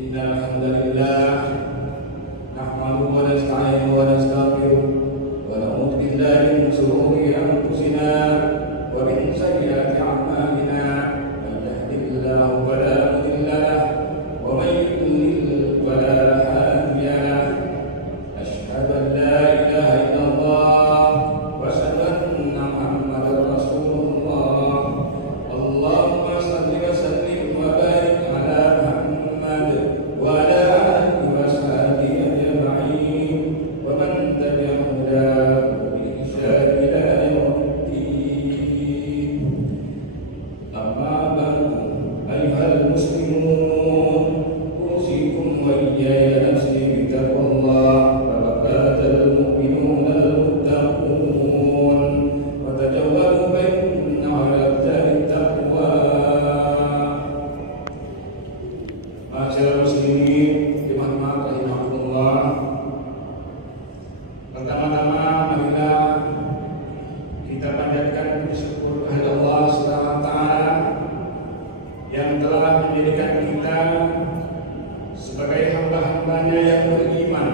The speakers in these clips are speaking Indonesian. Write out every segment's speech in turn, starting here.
Innal hamdalillah nahmaduhu wa nasta'inuhu wa nastaghfiruh wa na'udzu billahi min shururi anfusina wa min sayyiati a'malina. Man yahdihillahu fala mudilla lahu wa man yudlil fala hadiya lahu. Asyhadu an la ilaha illallah wa asyhadu anna Muhammadar Rasulullah. Allahumma shalli wa sallim wa barik ala Muhammad wa ala alihi wa sahbihi ajma'in wa man tabi'ahum bi ihsan ila yaumiddin. Amma ba'du, ayyuhal muslimun, usikum wa iyaya nafsi bi taqwallah wa laqad mu'minuna al-muttaqun wa tajawwalu bainna ala taqwa. Masyaallah muslimin, jemaah rahimakumullah. Pertama-tama marilah kita panjatkan puji syukur kepada Allah Subhanahu wa taala yang telah menjadikan kita sebagai hamba-hambanya yang beriman,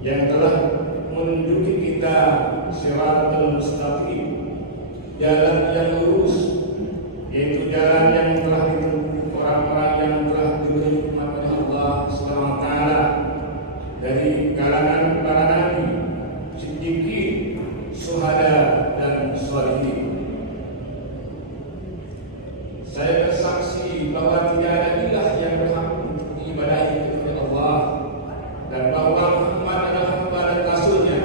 yang telah menunjuki kita shiratal mustaqim, jalan yang lurus, yaitu jalan yang telah ditempuh orang-orang yang telah diberi hikmat oleh Allah Subhanahu wa taala dari kalangan para nabi, siddiqin, syuhada dan sholihin. Saya bersaksi bahwa tidak ada ilah yang berhak diibadahi kecuali Allah dan bahwa Muhammad adalah hamba dan rasulnya.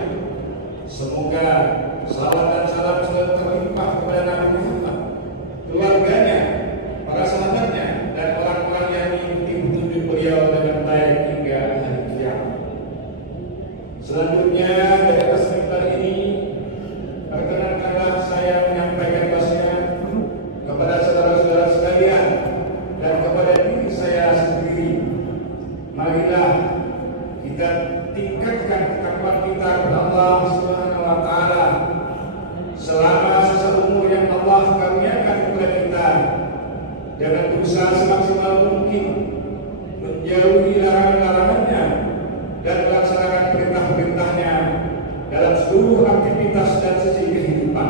Semoga salawat dan salam selalu terlimpah kepada Nabi Muhammad, keluarganya, para sahabatnya, dan orang-orang yang mengikuti petunjuk beliau dengan baik hingga hari kiamat. Selanjutnya, dari atas mimbar ini, perkenankanlah saya menyampaikan wasiat kepada saudara-saudara sekalian dan kepada diri saya sendiri. Marilah kita tingkatkan ketakwaan kita kepada Allah Subhanahu wa taala selama sisa umur yang Allah karuniakan kepada kita, dengan berusaha semaksimal mungkin menjauhi larangan-larangannya dan melaksanakan perintah-perintahnya dalam seluruh aktivitas dan sisi kehidupan.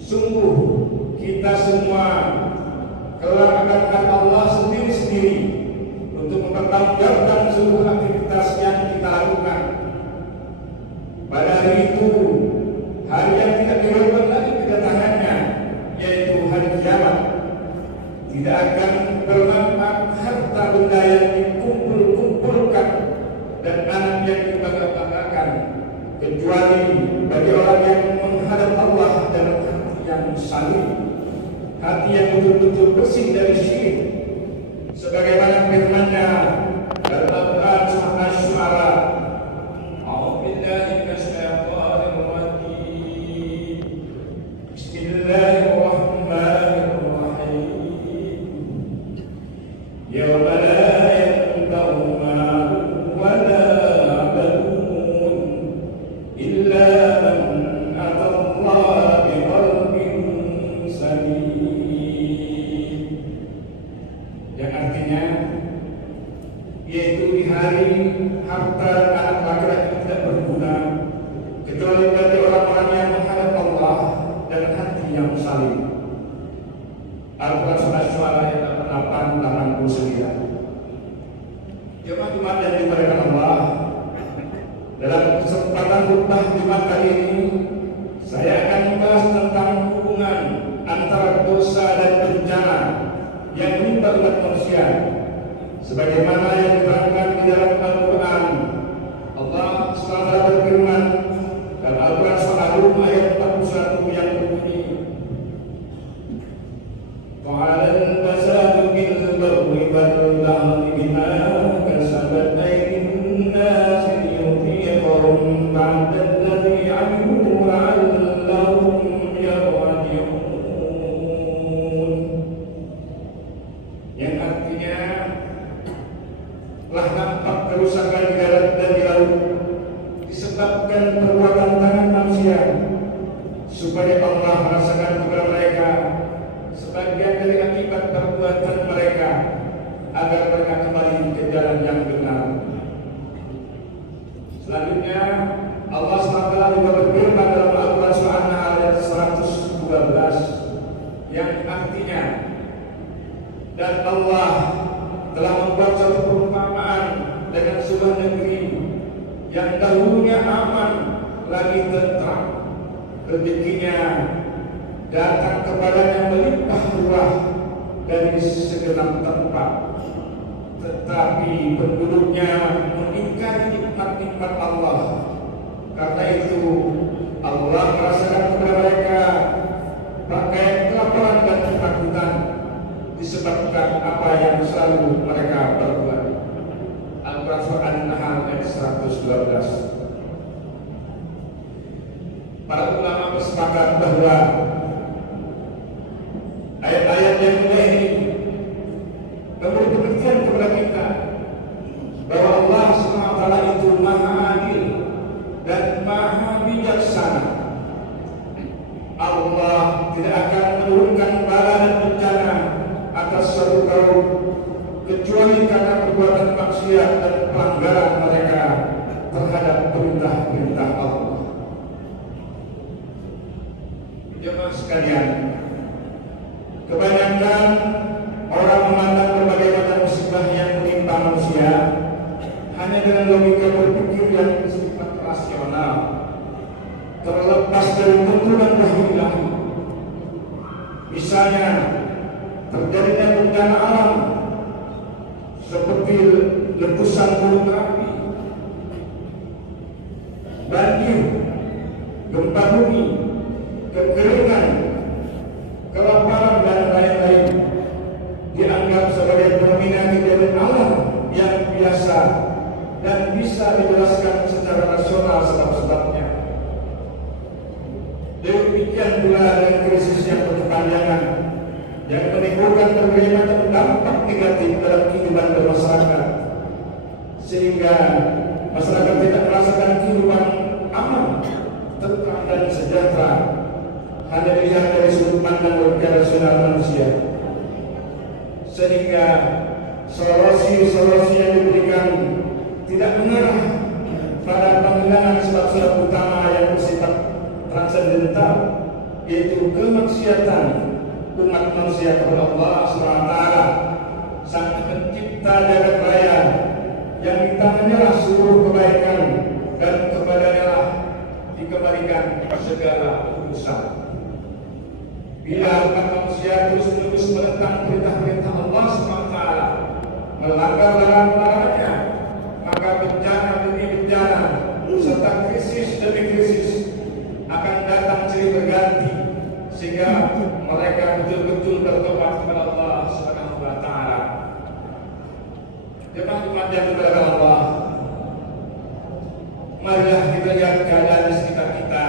Sungguh kita semua kelak akan melihat Allah sendiri-sendiri untuk mempertanggungjawabkan seluruh aktivitas yang kita lakukan. Pada hari itu, hari yang tidak diragukan lagi kedatangannya, yaitu hari kiamat, tidak akan bermanfaat harta benda yang dikumpul-kumpulkan dan anak yang dibangga-banggakan, kecuali bagi orang yang menghadap Allah dalam hati yang salim, hati yang betul-betul bersih dari syirik, sebagaimana firman-Nya dalam Al-Quran surah Asy-Syu'ara. A'udzu billahi minasyaitonir rajim. Bismillahirrahmanirrahim. Yauma la yanfa'u malun wa la banun illa man atallaha biqalbin salim. Yang artinya yaitu di hari harta anak laki-laki tidak berguna kecuali bagi orang-orang yang menghadap Allah dan hati yang salim. Al-Quran surah Asy-Syu'ara ayat 8-89. Jemaah Jumat yang dimuliakan Allah, dalam kesempatan khutbah Jumat kali ini saya akan membahas tentang hubungan antara dosa dan bencana yang menimpa umat manusia, sebagaimana yang diterangkan di dalam Al-Quran. Allah SWT berfirman dalam Al-Quran surah Ar-Rum ayat 41 yang berbunyi, "Qa'alal fasadu bil barri wal bahri bima kasabat aydin nas liyudhiqahum ba'da alladhi 'amilu la'allahum yarji'un." Yang artinya telah nampak kerusakan di darat dan di laut disebabkan perbuatan tangan manusia, supaya Allah merasakan kepada mereka sebagian dari akibat perbuatan mereka, rezekinya datang kepadanya melimpah ruah dari segenap tempat, tetapi penduduknya mengingkari nikmat-nikmat Allah. Karena itu Allah merasakan kepada mereka pakaian kelaparan dan ketakutan disebabkan apa yang selalu mereka perbuat. Al-Quran Surah An-Nahl ayat 112. Para ulama bersepakat bahwa ayat-ayat yang mulia ini memberi pengertian kepada kita bahwa Allah SWT itu Maha Adil dan Maha Bijaksana. Allah tidak akan menurunkan bala dan bencana atas suatu kaum kecuali karena perbuatan maksiat dan pelanggaran mereka terhadap perintah-perintah Allah. Jemaah sekalian, kebanyakan orang memandang berbagai macam musibah yang menimpa manusia hanya dengan logika berpikir yang bersifat rasional, terlepas dari tuntunan wahyu ilahi. Misalnya, terjadinya bencana alam seperti letusan gunung api, banjir, gempa bumi, kekeringan, kelaparan dan lain-lain dianggap sebagai fenomena kejadian alam yang biasa dan bisa dijelaskan secara rasional sebab-sebabnya. Demikian pula dengan krisis yang berkepanjangan yang menimbulkan berbagai macam dampak negatif dalam kehidupan bermasyarakat, sehingga masyarakat tidak merasakan kehidupan aman, tentram dan sejahtera hanya dilihat dari sudut pandang logika rasional manusia, sehingga solusi-solusi yang diberikan tidak mengarah pada penghilangan sebab-sebab utama yang bersifat transendental, yaitu kemaksiatan umat manusia kepada Allah SWT, Sang Pencipta jagat raya, yang di tangannya lah seluruh kebaikan dan kepadanya lah dikembalikan segala urusan. Bila umat manusia terus-menerus menentang perintah-perintah Allah SWT, melanggar larangan-larangannya, maka bencana demi bencana serta krisis demi krisis akan datang silih berganti, sehingga mereka betul-betul bertobat kepada Allah SWT. Jemaah yang kepada Allah, marilah kita lihat keadaan di sekitar kita.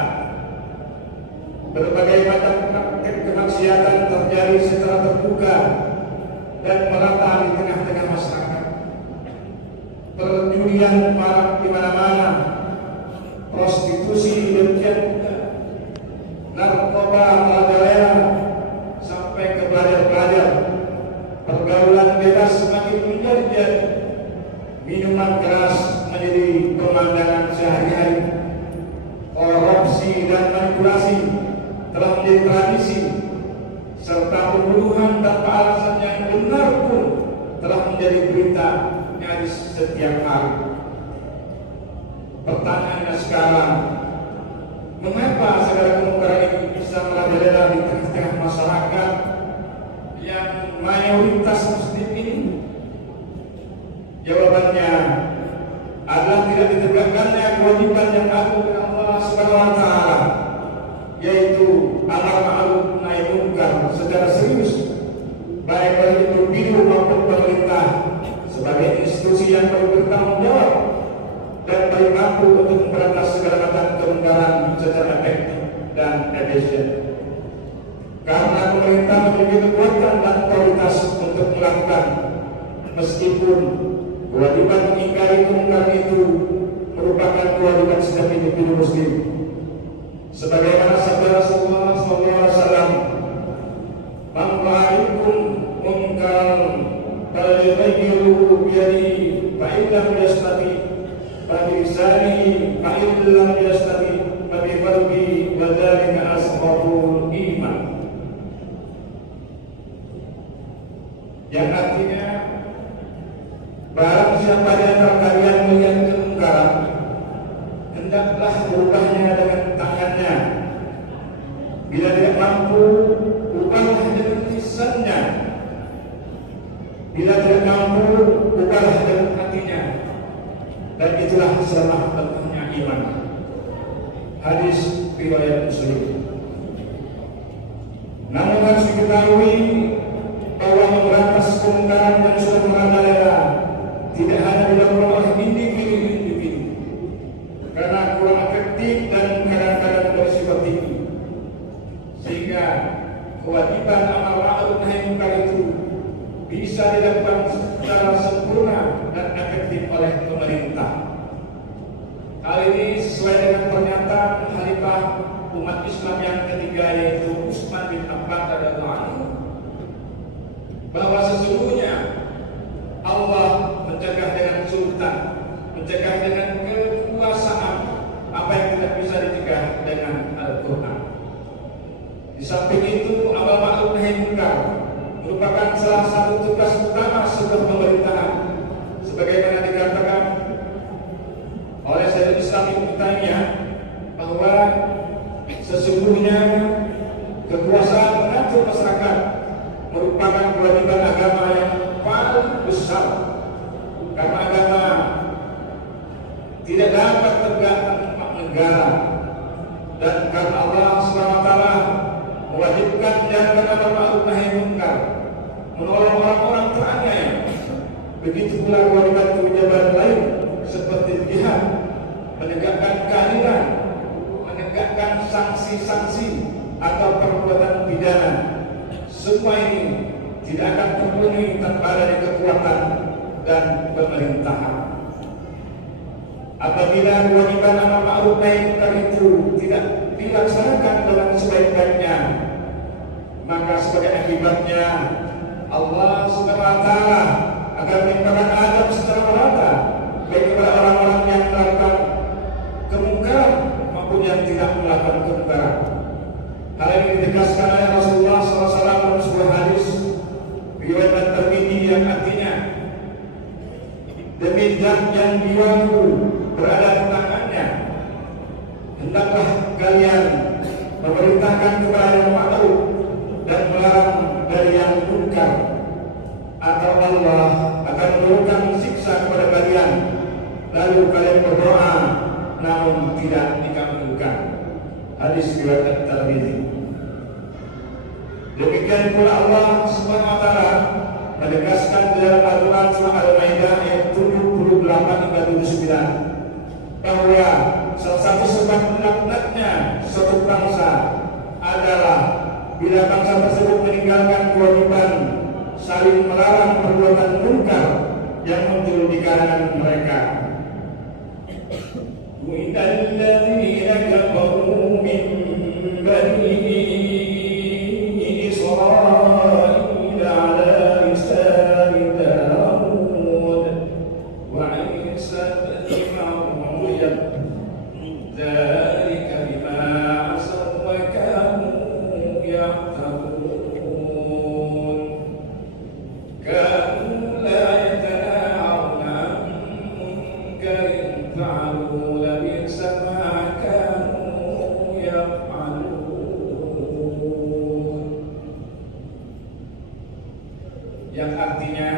Berbagai macam praktik kemaksiatan terjadi secara terbuka dan merata di tengah-tengah masyarakat. Perjudian marak di mana-mana, prostitusi demikian juga, narkoba merajalela sampai ke pelajar-pelajar, pergaulan bebas semakin menjadi, minuman keras menjadi pemandangan sehari-hari, korupsi dan manipulasi telah menjadi tradisi, serta pembunuhan tanpa alasan yang benar pun telah menjadi berita nyaris setiap hari. Pertanyaannya sekarang, mengapa segala kemungkaran ini bisa merajalela di tengah-tengah masyarakat yang mayoritas muslim ini? Jawabannya adalah tidak ditegakkannya kewajiban yang agung dari Allah SWT, yaitu amar ma'ruf nahi munkar secara serius, baik dari individu maupun pemerintah sebagai institusi yang perlu bertanggung jawab dan paling mampu untuk memberantas segala macam kemungkaran secara efektif dan efisien. Karena pemerintah memiliki kekuatan dan otoritas untuk melakukan, meskipun kewajiban mengingkari kemungkaran itu merupakan kewajiban setiap individu muslim. Sebagaimana sabda Rasulullah SAW, "Man ra'aytum munkaran falyughayyirhu biyadihi, fa in lam yastati fa bilisanihi, fa in lam yastati fa bi qalbihi, wa dzalika asghaful iman." Yang artinya, barang siapa di antara kalian melihat kemungkaran, hendaklah merubahnya dengan tangannya, Bila tidak mampu, ubahlah dengan lisannya. Bila tidak mampu, ubahlah dengan hatinya. Dan itulah selemah lemahnya iman. Hadis riwayat Muslim. Namun harus diketahui bahwa memberantas kemungkaran yang sudah merajalela tidak hanya dilakukan oleh individu, karena kurang efektif dan kadang-kadang berisiko tinggi, sehingga kewajiban amal ma'ruf nahi munkar itu bisa dilakukan secara sempurna dan efektif oleh pemerintah. Hal ini sesuai dengan pernyataan Khalifah umat Islam yang ketiga, yaitu Utsman bin Affan radhiyallahu anhu, bahwa sesungguhnya Allah mencegah dengan sultan, mencegah dengan kekuasaan apa yang tidak bisa dicegah dengan Al-Quran. Di samping itu, amal ma'ruf nahi munkar merupakan salah satu tugas utama sebuah pemerintahan, sebagaimana dikatakan oleh Syekhul Islam Ibnu Taimiyah bahwa sesungguhnya kekuasaan mengatur masyarakat merupakan kewajiban agama yang paling besar, karena agama tidak dapat tegak tanpa negara, dan karena Allah SWT mewajibkan menjalankan amal ma'ruf nahi munkar, menolong orang-orang teraniaya. Begitu pula kewajiban-kewajiban lain seperti jihad, menegakkan keadilan, menegakkan sanksi-sanksi atau perbuatan pidana. Semua ini tidak akan terpenuhi tanpa adanya kekuatan dan pemerintahan. Apabila kewajiban amal ma'ruf nahi munkar itu tidak dilaksanakan dengan sebaik-baiknya, maka sebagai akibatnya Allah SWT akan menimpakan azab secara merata baik kepada orang-orang yang melakukan kemungkaran maupun yang tidak melakukan kemungkaran. Hal ini ditegaskan oleh Rasulullah SAW dalam sebuah hadis riwayat At-Tirmidzi yang artinya, demi zat yang jiwaku berada di tangannya, hendaklah kalian memerintahkan kepada yang ma'ruf dan melarang dari yang munkar, atau Allah akan menurunkan siksa kepada kalian, lalu kalian berdoa namun tidak dikabulkan. Hadis riwayat At-Tirmidzi. Demikian pula Allah SWT menegaskan di dalam Al-Quran surah Al-Maidah ayat 78 hingga 79 bahwa salah satu sebab melaknatnya suatu bangsa adalah bila bangsa tersebut meninggalkan kewajiban saling melarang perbuatan munkar yang muncul di kalangan mereka. وَإِنَّ كَفَرُوا مِنْ بَنِي إِسْرَائِيلَ عَلَى لِسَانِ دَاوُودَ وَعِيسَى بْنِ مَرْيَمَ ذَلِكَ بِمَا عَصَوْا وَكَانُوا يَعْتَدُونَ كَانُوا لَا يَتَنَاهَوْنَ عَنْ مُنكَرٍ فَعَلُوهُ لَبِئْسَ مَا كَانُوا يَفْعَلُونَ. Yang artinya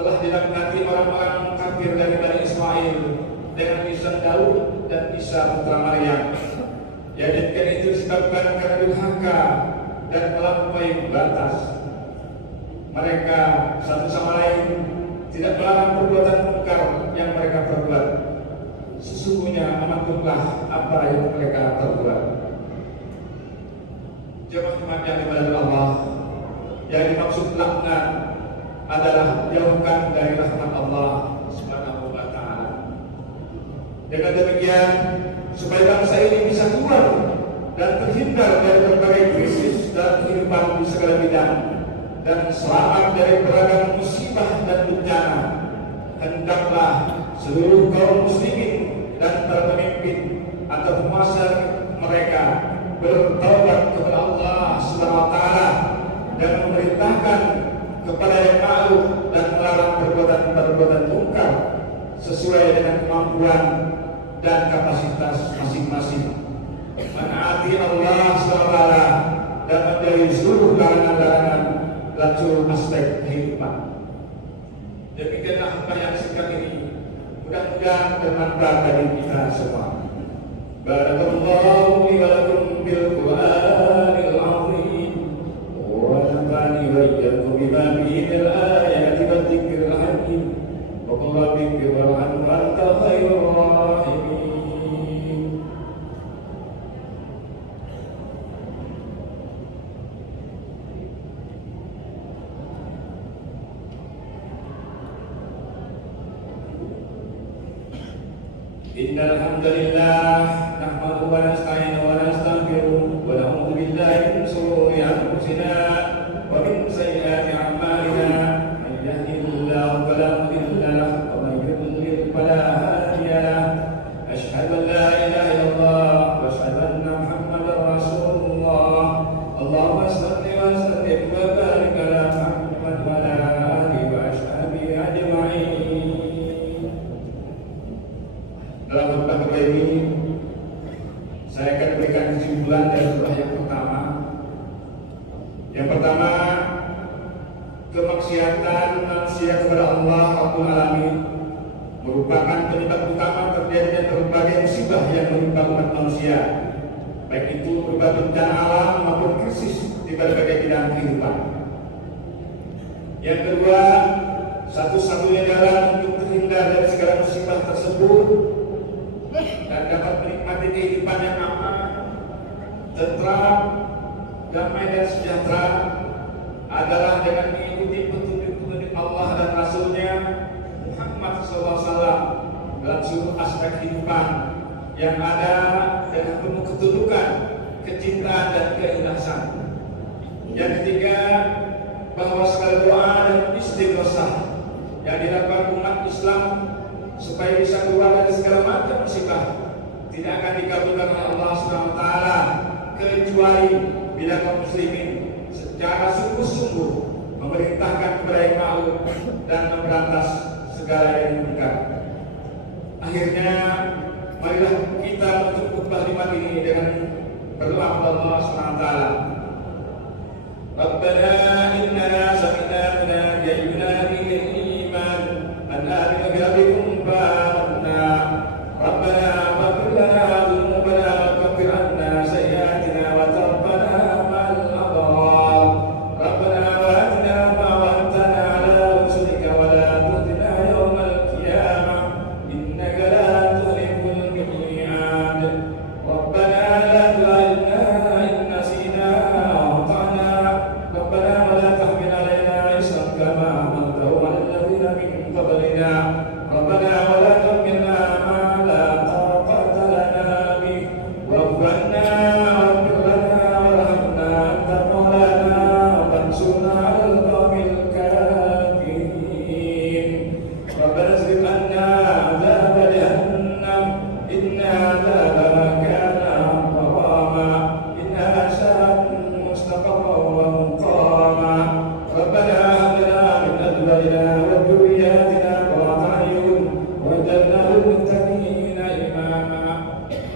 telah dilaknati orang-orang kafir dari Bani Israel dengan lisan Daud dan Isa putra Maryam. Yang demikian itu disebabkan karena durhaka dan melampaui batas. Mereka satu sama lain tidak melarang perbuatan munkar yang mereka perbuat. Sesungguhnya amatlah apa yang mereka perbuat. Jemaah yang dimuliakan Allah, yang dimaksud laknat adalah jauhkan dari rahmat Allah Subhanahu wa Ta'ala. Dengan demikian, supaya bangsa ini bisa keluar dan terhindar dari berbagai krisis dalam kehidupan di segala bidang dan selamat dari beragam musibah dan bencana, hendaklah seluruh kaum muslimin dan para pemimpin atau penguasa mereka bertaubat kepada Allah Subhanahu wa Ta'ala dan memerintahkan kepada yang ma'ruf dan melarang perbuatan-perbuatan munkar sesuai dengan kemampuan dan kapasitas masing-masing. Menaati Allah SWT kalangan-kalangan dalam seluruh aspek kehidupan. Demikianlah apa yang singkat ini mudah-mudahan bermanfaat bagi kita semua. Barakallahu li wa lakum bil Qur'anil azim wa nafa'ani wa iyyakum bima fihi min ayati wa dzikril hakim wa qul rabbi ighfir wa anta khairur rahimin. Innal hamdalillah nahmaduhu wa nasta'inuhu wa nastaghfiruh wa na'udzu billahi min shururi anfusina wa min sayyiati a'malina may yahdihillahu fala mudilla lahu wa may yudlil fala hadiya lahu asyhadu an la ilaha illallah wa asyhadu anna muhammadar rasulullah. Allahumma shalli wa sallim wa barik ala Muhammad wa ala alihi wa ashabihi ajma'in. Dalam khutbah kita ini saya akan berikan kesimpulan dari khutbah yang pertama. Yang pertama, kemaksiatan manusia kepada Allah Rabbul Alamin merupakan penyebab utama terjadinya berbagai musibah yang menimpa umat manusia, baik itu berupa bencana alam maupun krisis di berbagai bidang kehidupan. Yang kedua, satu-satunya jalan untuk terhindar dari segala musibah tersebut dan dapat menikmati kehidupan yang aman, tentram, damai dan sejahtera adalah dengan mengikuti petunjuk-petunjuk Allah dan Rasul-Nya Muhammad SAW dalam seluruh aspek kehidupan yang ada dengan penuh ketundukan, kecintaan dan keikhlasan. Yang ketiga, bahwa segala doa dan istighosah yang dilakukan umat Islam supaya bisa keluar dari segala macam musibah tidak akan dikabulkan oleh Allah SWT kecuali bila kaum muslimin secara sungguh-sungguh memerintahkan kepada yang ma'ruf dan memberantas segala yang munkar. Akhirnya marilah kita menutup khutbah Jumat ini dengan berdoa kepada Allah SWT. Rabbana innana sami'na munadiyan yunadi lil iman an aminu bi rabbikum فآمنا ربنا فاغفر لنا ذنوبنا وكفر عنا سيئاتنا وتوفنا مع الأبرار ربنا وآتنا ما وعدتنا على رسلك ولا تخزنا يوم القيامة إنك لا تخلف الميعاد ربنا لا تؤاخذنا إن نسينا وأخطأنا ربنا ولا تحمل علينا إصرا كما حملته على الذين من قبلنا ربنا ولا تحملنا ما لا طاقة لنا به واعف عنا واغفر لنا وارحمنا أنت مولانا وانصرنا على القوم الكافرين ربنا اصرف عنا عذاب جهنم إن عذابها كان غراما إنها ساءت مستقرا ومقاما ربنا هب لنا من أزواجنا وذرياتنا وجعلنا للمتقين إماما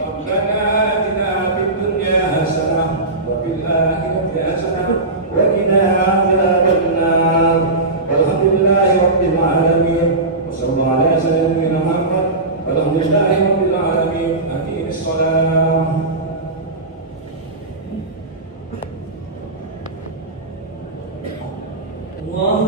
ربنا آتنا في الدنيا حسنة وفي الآخرة حسنة وقنا عذاب النار والحمد لله رب العالمين وصلى الله على سيدنا محمد والحمد لله رب العالمين أقيم الصلاة. الله